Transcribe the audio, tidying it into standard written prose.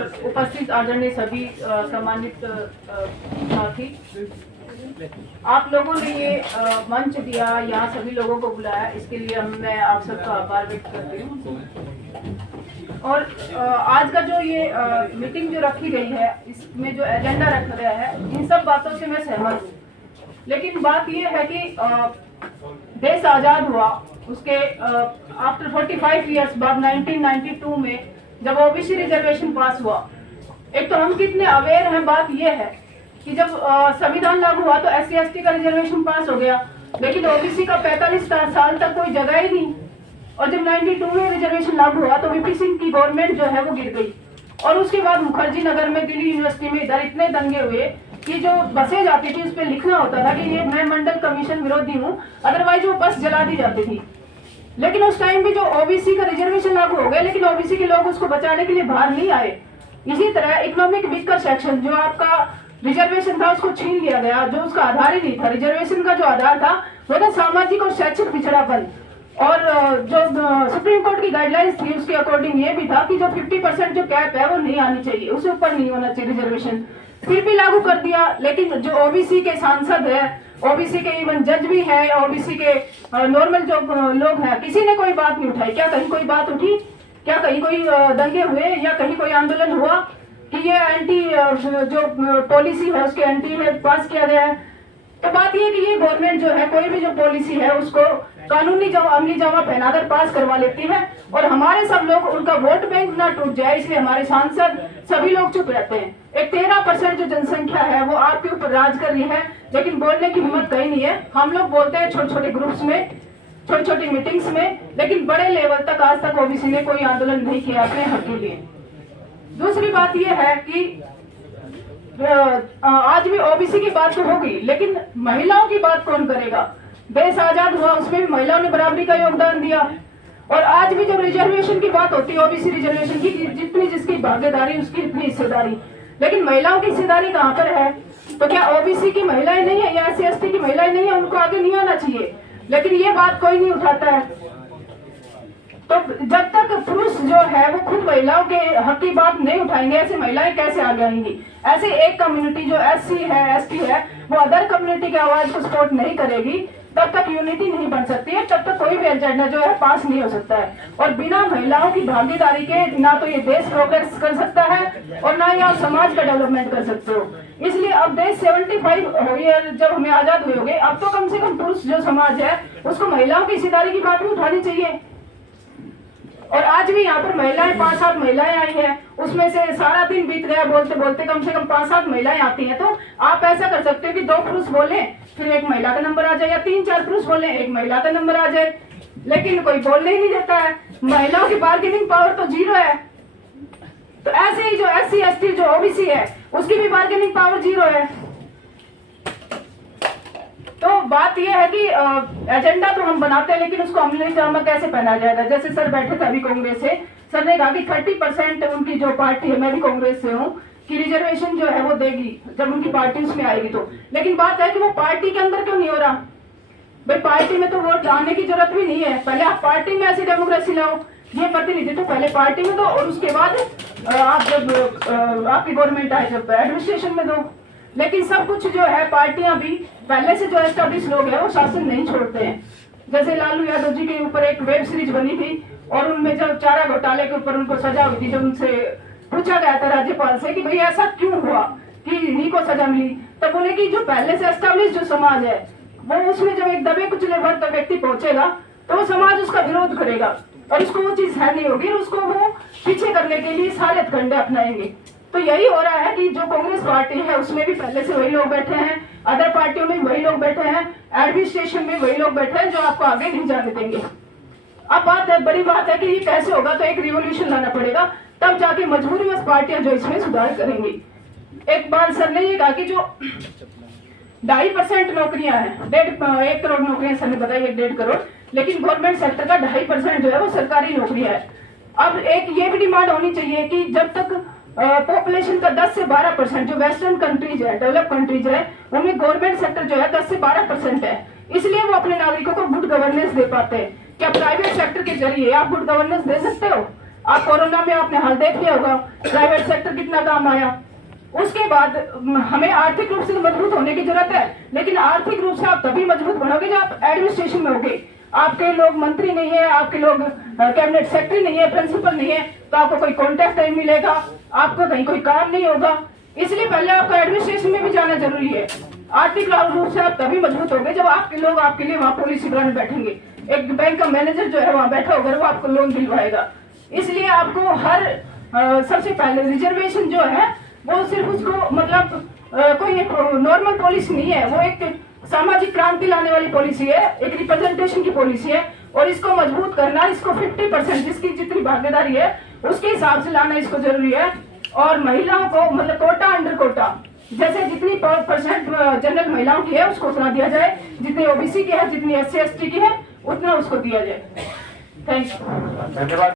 और उपस्थित आदरणीय सभी सम्मानित साथी, आप लोगों ने ये मंच दिया, यहाँ सभी लोगों को बुलाया, इसके लिए मैं आप सबका आभार व्यक्त करती हूँ। और आज का जो ये मीटिंग जो रखी गई है, इसमें जो एजेंडा रखा गया है, इन सब बातों से मैं सहमत हूँ। लेकिन बात ये है कि देश आजाद हुआ, उसके आफ्टर 45 इयर्स बाद 1992 में जब ओबीसी रिजर्वेशन पास हुआ, एक तो हम कितने अवेयर हैं, बात ये है कि जब संविधान लागू हुआ तो SC/ST का रिजर्वेशन पास हो गया, लेकिन ओबीसी का 45 साल तक कोई जगह ही नहीं। और जब 92 में रिजर्वेशन लागू हुआ तो VP सिंह की गवर्नमेंट जो है वो गिर गई, और उसके बाद मुखर्जी नगर में, दिल्ली यूनिवर्सिटी में इधर इतने दंगे हुए कि जो बसें जाती थी उस पर लिखना होता था कि ये मैं मंडल कमीशन विरोधी हूँ, अदरवाइज वो बस जला दी जाती थी। लेकिन उस टाइम भी जो ओबीसी का रिजर्वेशन लागू हो गया, लेकिन ओबीसी के लोग उसको बचाने के लिए बाहर नहीं आए। इसी तरह इकोनॉमिक वीकर सेक्शन, जो आपका रिजर्वेशन था उसको छीन लिया गया, जो उसका आधार ही नहीं था। रिजर्वेशन का जो आधार था वो था सामाजिक और शैक्षिक पिछड़ापन। और जो सुप्रीम कोर्ट की गाइडलाइंस थी उसके अकॉर्डिंग ये भी था कि जो 50% जो कैप है वो नहीं आनी चाहिए, उससे ऊपर नहीं होना चाहिए रिजर्वेशन। फिर भी लागू कर दिया। लेकिन जो ओबीसी के सांसद है, ओबीसी के इवन जज भी है, ओबीसी के नॉर्मल जो लोग हैं, किसी ने कोई बात नहीं उठाई। क्या कहीं कोई बात उठी? क्या कहीं कोई दंगे हुए या कहीं कोई आंदोलन हुआ कि ये एंटी जो पॉलिसी है उसके एंटी में पास किया गया है? तो बात ये कि ये गवर्नमेंट जो है कोई भी जो पॉलिसी है उसको कानूनी अमली जामा पहनाकर पास करवा लेती है, और हमारे सब लोग उनका वोट बैंक ना टूट जाए इसलिए हमारे सांसद सभी लोग चुप रहते हैं। एक 13% जो जनसंख्या है वो आपके ऊपर राज कर रही है, लेकिन बोलने की हिम्मत कहीं नहीं है। हम लोग बोलते हैं छोटे छोटे ग्रुप्स में, छोटी छोटी मीटिंग्स में, लेकिन बड़े लेवल तक आज तक ओबीसी ने कोई आंदोलन नहीं किया अपने हक के लिए। दूसरी बात यह है कि आज भी ओबीसी की बात तो होगी, लेकिन महिलाओं की बात कौन करेगा? देश आजाद हुआ उसमें भी महिलाओं ने बराबरी का योगदान दिया, और आज भी जब रिजर्वेशन की बात होती है, ओबीसी रिजर्वेशन की, जितनी जिसकी भागीदारी उसकी इतनी हिस्सेदारी, लेकिन महिलाओं की हिस्सेदारी कहाँ पर है? तो क्या ओबीसी की महिलाएं नहीं है या SC/ST की महिलाएं नहीं है, उनको आगे नहीं आना चाहिए? लेकिन ये बात कोई नहीं उठाता है। तो जब तक पुरुष जो है वो खुद महिलाओं के हक की बात नहीं उठाएंगे, ऐसे महिलाएं कैसे आगे आएंगी? ऐसे एक कम्युनिटी जो SC है, ST है, वो अदर कम्युनिटी की आवाज को सपोर्ट नहीं करेगी, तब तक यूनिटी नहीं बन सकती है, तब तक कोई भी एजेंडा जो है पास नहीं हो सकता है। और बिना महिलाओं की भागीदारी के ना तो ये देश प्रोग्रेस कर सकता है और ना ही आप समाज का डेवलपमेंट कर सकते हो। इसलिए अब देश 75 ईयर जब हमें आजाद हुए होंगे, अब तो कम से कम पुरुष जो समाज है उसको महिलाओं की हिस्सेदारी की बात भी उठानी चाहिए। और आज भी यहाँ पर महिलाएं 5-7 महिलाएं आई हैं, उसमें से सारा दिन बीत गया बोलते बोलते, कम से कम 5-7 महिलाएं आती हैं। तो आप ऐसा कर सकते हो कि 2 पुरुष बोले फिर एक महिला का नंबर आ जाए, या 3-4 पुरुष बोले एक महिला का नंबर आ जाए, लेकिन कोई बोलने ही नहीं देता है। महिलाओं की बार्गेनिंग पावर तो 0 है। तो ऐसे ही जो SC/ST जो ओबीसी है उसकी भी बार्गेनिंग पावर 0 है। तो बात यह है कि एजेंडा तो हम बनाते हैं, लेकिन उसको अमली जामा कैसे पहना जाएगा? जैसे सर बैठे थे अभी कांग्रेस से, सर ने कहा कि 30% उनकी जो पार्टी है, मैं भी कांग्रेस से हूँ, कि रिजर्वेशन जो है वो देगी जब उनकी पार्टी उसमें आएगी तो। लेकिन बात है कि वो पार्टी के अंदर क्यों नहीं हो रहा? भाई पार्टी में तो वोट डालने की जरूरत भी नहीं है, पहले आप पार्टी में ऐसी डेमोक्रेसी लाओ, ये प्रतिनिधि तो पहले पार्टी में दो, और उसके बाद आप जब आपकी गवर्नमेंट आए जब एडमिनिस्ट्रेशन में दो। लेकिन सब कुछ जो है पार्टियां भी पहले से जो एस्टेब्लिश लोग हैं वो शासन नहीं छोड़ते हैं। जैसे लालू यादव जी के ऊपर एक वेब सीरीज बनी थी, और उनमें जब चारा घोटाले के ऊपर उनको सजा हुई थी, जब उनसे पूछा गया था राज्यपाल से कि भाई ऐसा क्यों हुआ कि इन्हीं को सजा मिली, तब बोले कि जो पहले से एस्टेब्लिश जो समाज है वो, उसमें जब एक दबे कुचले वर्ग का व्यक्ति पहुंचेगा तो वो समाज उसका विरोध करेगा, और उसको वो चीज है नहीं होगी, और उसको वो पीछे करने के लिए सारे हथकंडे अपनाएंगे। तो यही हो रहा है कि जो कांग्रेस पार्टी है उसमें भी पहले से वही लोग बैठे हैं, अदर पार्टियों में वही लोग बैठे हैं, एडमिनिस्ट्रेशन में वही लोग बैठे हैं जो आपको आगे नहीं जाने देंगे। अब बात है, बड़ी बात है कि ये कैसे होगा? तो एक रिवोल्यूशन लाना पड़ेगा, तब जाके मजबूरी में पार्टियां जो इसमें सुधार करेंगी। एक बार सर ने ये कहा कि जो 2.5% नौकरियां हैं, 1 करोड़ नौकरियां सर ने बताई, 1.5 करोड़, लेकिन गवर्नमेंट सेक्टर का 2.5% जो है वो सरकारी नौकरियां है। अब एक ये भी डिमांड होनी चाहिए कि जब तक पॉपुलेशन का 10 से 12% जो वेस्टर्न कंट्रीज है, डेवलप कंट्रीज है, उनमें गवर्नमेंट सेक्टर जो है 10 से 12% है, इसलिए वो अपने नागरिकों को गुड गवर्नेंस दे पाते हैं। क्या प्राइवेट सेक्टर के जरिए आप गुड गवर्नेंस दे सकते हो? आप कोरोना में आपने हाल देख लिया होगा, प्राइवेट सेक्टर कितना काम आया। उसके बाद हमें आर्थिक रूप से मजबूत होने की जरूरत है, लेकिन आर्थिक रूप से आप तभी मजबूत बनोगे जब आप एडमिनिस्ट्रेशन में होगे। आपके लोग मंत्री नहीं है, आपके लोग कैबिनेट सेक्रेटरी नहीं है, प्रिंसिपल नहीं है, तो आपको कोई कॉन्ट्रैक्ट नहीं मिलेगा, आपको कहीं कोई काम नहीं होगा। इसलिए पहले आपको एडमिनिस्ट्रेशन में भी जाना जरूरी है। आर्थिक रूप से आप तभी मजबूत होंगे जब आपके लोग आपके लिए वहाँ पॉलिसी बनाने बैठेंगे। एक बैंक का मैनेजर जो है वहाँ बैठा होगा, वो आपको लोन दिलवाएगा। इसलिए आपको हर सबसे पहले रिजर्वेशन जो है वो सिर्फ उसको मतलब कोई एक नॉर्मल पॉलिसी नहीं है, वो एक सामाजिक क्रांति लाने वाली पॉलिसी है, एक रिप्रेजेंटेशन की पॉलिसी है। और इसको मजबूत करना, इसको 50% जिसकी जितनी भागीदारी है उसके हिसाब से लाना इसको जरूरी है। और महिलाओं को मतलब कोटा अंडर कोटा, जैसे जितनी % जनरल महिलाओं की है उसको उतना दिया जाए, जितनी ओबीसी की है, जितनी SC ST की है उतना उसको दिया जाए। Thank you. धन्यवाद।